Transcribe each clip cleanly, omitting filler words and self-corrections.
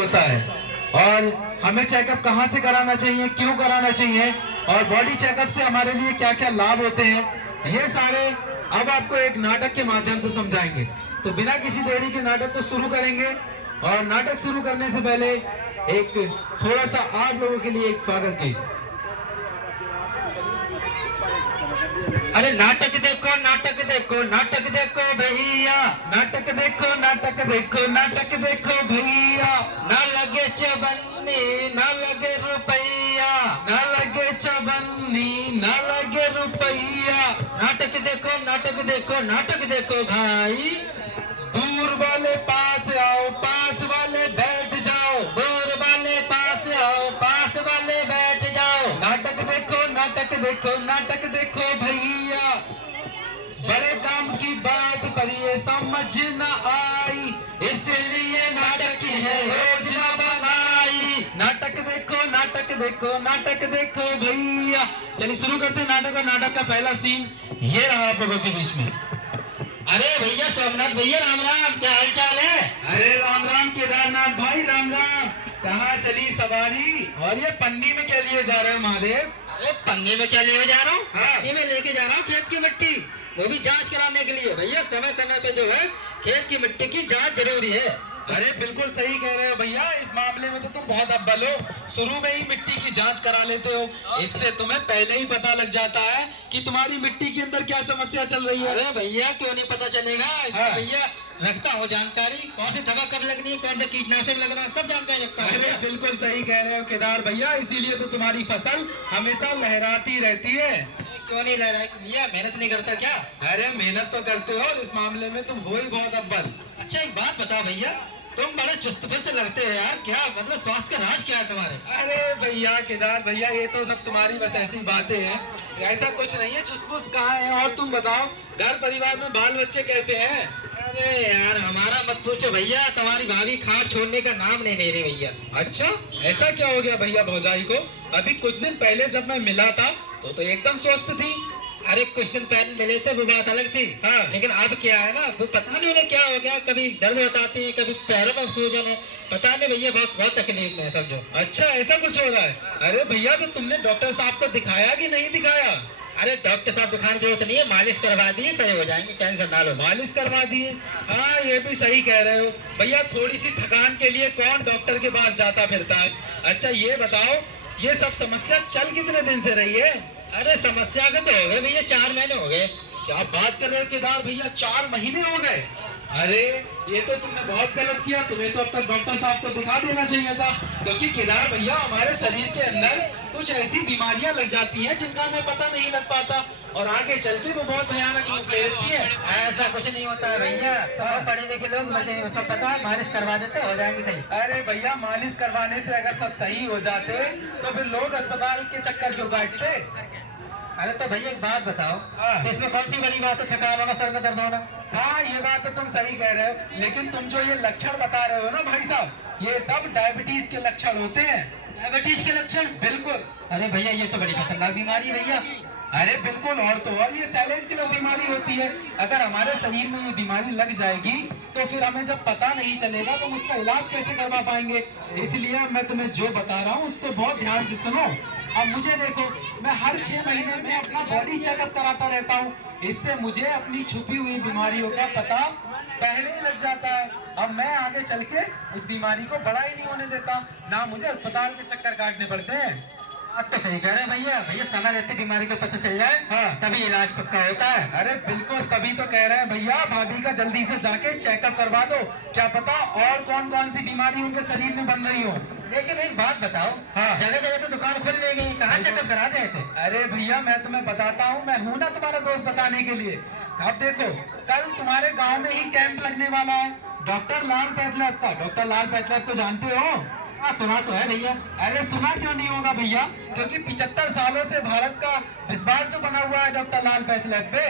होता है और हमें चेकअप कहाँ से कराना चाहिए, क्यों कराना चाहिए और बॉडी चेकअप से हमारे लिए क्या क्या लाभ होते हैं, ये सारे अब आपको एक नाटक के माध्यम से समझाएंगे। तो बिना किसी देरी के नाटक को शुरू करेंगे और नाटक शुरू करने से पहले एक थोड़ा सा आप लोगों के लिए एक स्वागत गीत। अरे नाटक देखो नाटक देखो नाटक देखो भैया, नाटक देखो नाटक देखो नाटक देखो भैया, ना लगे चबन्नी ना लगे रुपैया, ना लगे चबन्नी ना लगे रुपैया। नाटक देखो नाटक देखो नाटक देखो भाई, दूर वाले पास आओ, पास वाले बैठ जाओ, दूर वाले पास आओ पास वाले बैठ जाओ। नाटक देखो नाटक देखो नाटक देखो भैया, बड़े काम की बात पर ये समझ न आई, इसलिए नाटक की है योजना बनाई। नाटक देखो नाटक देखो नाटक देखो भैया। चलिए शुरू करते हैं नाटक। और नाटक का पहला सीन ये रहा आप लोगों के बीच में। अरे भैया सोमनाथ भैया राम राम, क्या हाल चाल है? अरे राम राम केदारनाथ भाई, राम राम। कहाँ चली सवारी और ये पन्नी में क्या लिए जा रहे हो महादेव? अरे पन्नी में क्या लिए जा रहा हूँ? हाँ। पन्नी में लेके जा रहा हूँ खेत की मिट्टी, वो भी जांच कराने के लिए। भैया समय समय पे जो है खेत की मिट्टी की जांच जरूरी है। अरे बिल्कुल सही कह रहे हो भैया, इस मामले में तो तुम बहुत अव्वल हो। शुरू में ही मिट्टी की जांच करा लेते हो, इससे तुम्हें पहले ही पता लग जाता है कि तुम्हारी मिट्टी के अंदर क्या समस्या चल रही है। अरे भैया क्यों नहीं पता चलेगा? हाँ। भैया रखता हूँ जानकारी, कौन सी दवा कब लगनी है, कौन सा कीटनाशक लगना, सब जानकारी रखता हूँ। अरे बिल्कुल सही कह रहे हो केदार भैया, इसीलिए तो तुम्हारी फसल हमेशा लहराती रहती है। क्यों नहीं लग रहा है भैया, मेहनत नहीं करता क्या? अरे मेहनत तो करते हो और इस मामले में तुम हो ही बहुत अव्वल। अच्छा एक बात बताओ भैया, तुम बड़े चुस्त फुस्त लगते हो यार, क्या मतलब स्वास्थ्य का राज क्या है तुम्हारे? अरे भैया केदार भैया, ये तो सब तुम्हारी बस ऐसी बातें हैं, ऐसा कुछ नहीं है। चुस्त पुस्त कहाँ है? और तुम बताओ, घर परिवार में बाल बच्चे कैसे हैं? अरे यार हमारा मत पूछो भैया, तुम्हारी भाभी खाट छोड़ने का नाम नहीं ले रही भैया। अच्छा ऐसा क्या हो गया भैया भौजाई को? अभी कुछ दिन पहले जब मैं मिला था तो एकदम स्वस्थ थी। अरे कुछ दिन पहले मिले थे वो बात अलग थी। हाँ। लेकिन अब क्या है ना, वो पता नहीं उन्हें क्या हो गया, कभी दर्द बताती है, कभी पैरों में सूजन है, पता नहीं भैया, बहुत बहुत तकलीफ में है समझो। अच्छा ऐसा कुछ हो रहा है? अरे भैया तो तुमने डॉक्टर साहब को दिखाया कि नहीं दिखाया? अरे डॉक्टर साहब दिखाने की जरूरत नहीं है, मालिश करवा दी सही हो जाएंगे, टेंशन ना लो। मालिश करवा दिए? हाँ ये भी सही कह रहे हो भैया, थोड़ी सी थकान के लिए कौन डॉक्टर के पास जाता फिरता है। अच्छा ये बताओ, ये सब समस्या चल कितने दिन से रही है? अरे समस्या के तो हो गए भैया 4 महीने हो गए। क्या बात कर रहे हो केदार भैया, 4 महीने हो गए? अरे ये तो तुमने बहुत गलत किया, तुम्हें तो अब तक डॉक्टर साहब को दिखा देना चाहिए था, क्योंकि केदार भैया हमारे शरीर के अंदर कुछ ऐसी बीमारियां लग जाती हैं जिनका हमें पता नहीं लग पाता और आगे चल के वो बहुत भयानक रूप ले लेती है। ऐसा कुछ नहीं होता है भैया, तो पढ़े लिखे लोग मुझे सब पता है, मालिश करवा देते हो जाएंगे सही। अरे भैया मालिश करवाने से अगर सब सही हो जाते तो फिर लोग अस्पताल के चक्कर क्यों काटते? अरे तो भैया एक बात बताओ, हाँ। तो इसमें कौन सी बड़ी बात है थकान होना, सर में दर्द होना? हाँ ये बात तो तुम सही कह रहे हो, लेकिन तुम जो ये लक्षण बता रहे हो ना भाई साहब, ये सब डायबिटीज के लक्षण होते हैं। डायबिटीज के लक्षण? बिल्कुल। अरे भैया ये तो बड़ी खतरनाक बीमारी है भैया। अरे बिल्कुल, और तो और ये साइलेंट किलर बीमारी होती है। अगर हमारे शरीर में ये बीमारी लग जाएगी तो फिर हमें जब पता नहीं चलेगा तो हम उसका इलाज कैसे करवा पाएंगे। इसलिए मैं तुम्हें जो बता रहा हूँ उसको बहुत ध्यान से सुनो। अब मुझे देखो, मैं हर 6 महीने में अपना बॉडी चेकअप कराता रहता हूँ, इससे मुझे अपनी छुपी हुई बीमारियों का पता पहले ही लग जाता है। अब मैं आगे चल के उस बीमारी को बड़ा ही नहीं होने देता, ना मुझे अस्पताल के चक्कर काटने पड़ते हैं। बात तो सही कह रहे हैं भैया, भैया समय रहते बीमारी को पता चल जाए, हाँ। तभी इलाज पक्का होता है। अरे बिल्कुल, तभी तो कह रहे हैं भैया, भाभी का जल्दी से जाके चेकअप करवा दो, क्या पता और कौन कौन सी बीमारी उनके शरीर में बन रही हो। लेकिन एक बात बताओ, हाँ। जगह जगह तो दुकान खुल ले गई, कहाँ चेकअप करा दे ऐसे? अरे भैया मैं तुम्हें बताता हूँ, मैं हूँ ना तुम्हारा दोस्त बताने के लिए। अब देखो, कल तुम्हारे गांव में ही कैंप लगने वाला है, डॉक्टर लाल पैथलैब का। डॉक्टर लाल पैथलैब को जानते हो? हाँ सुना तो है भैया। अरे सुना क्यों नहीं होगा भैया, क्योंकि 75 सालों से भारत का विश्वास जो बना हुआ है डॉक्टर लाल पैथलैब पे।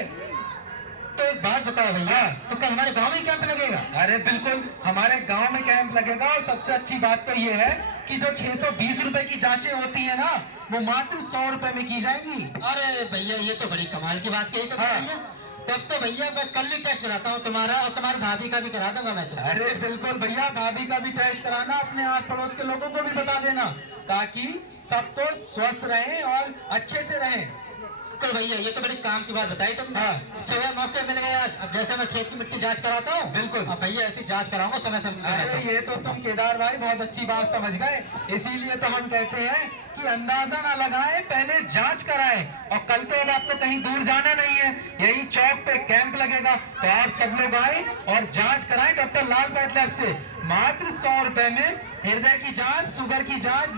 तो एक बात बताओ भैया, तो कल हमारे गांव में कैंप लगेगा? अरे बिल्कुल, हमारे गांव में कैंप लगेगा और सबसे अच्छी बात तो ये है कि जो 620 रुपए की जांचें होती है ना, वो मात्र 100 रुपए में की जाएंगी। अरे भैया ये तो बड़ी कमाल की बात कही तो हाँ। भैया, तब तो भैया मैं कल ही टेस्ट कराता हूँ तुम्हारा, और तुम्हारी भाभी का भी करा दूंगा मैं तो। अरे बिल्कुल भैया, भाभी का भी टेस्ट कराना, अपने आस पड़ोस के लोगों को भी बता देना, ताकि सबको स्वस्थ रहें और अच्छे से रहें। बिल्कुल भैया, ये तो बड़ी काम की बात बताई तुमने। हाँ। अच्छा मौके मिल गया आज। अब जैसे मैं खेत की मिट्टी जांच कराता हूँ, बिल्कुल। अब भैया ऐसी जांच कराऊंगा समय समय अरे ये तो तुम केदार भाई बहुत अच्छी बात समझ गए, इसीलिए तो हम कहते हैं कि अंदाजा ना लगाएं, पहले जांच कराएं। और कल तो अब आपको कहीं दूर जाना नहीं है, यही चौक पे कैंप लगेगा, तो आप सब लोग आए और जांच कराएं डॉक्टर लाल पैथ लैब से। मात्र 100 रुपए में हृदय की जांच, शुगर की जांच,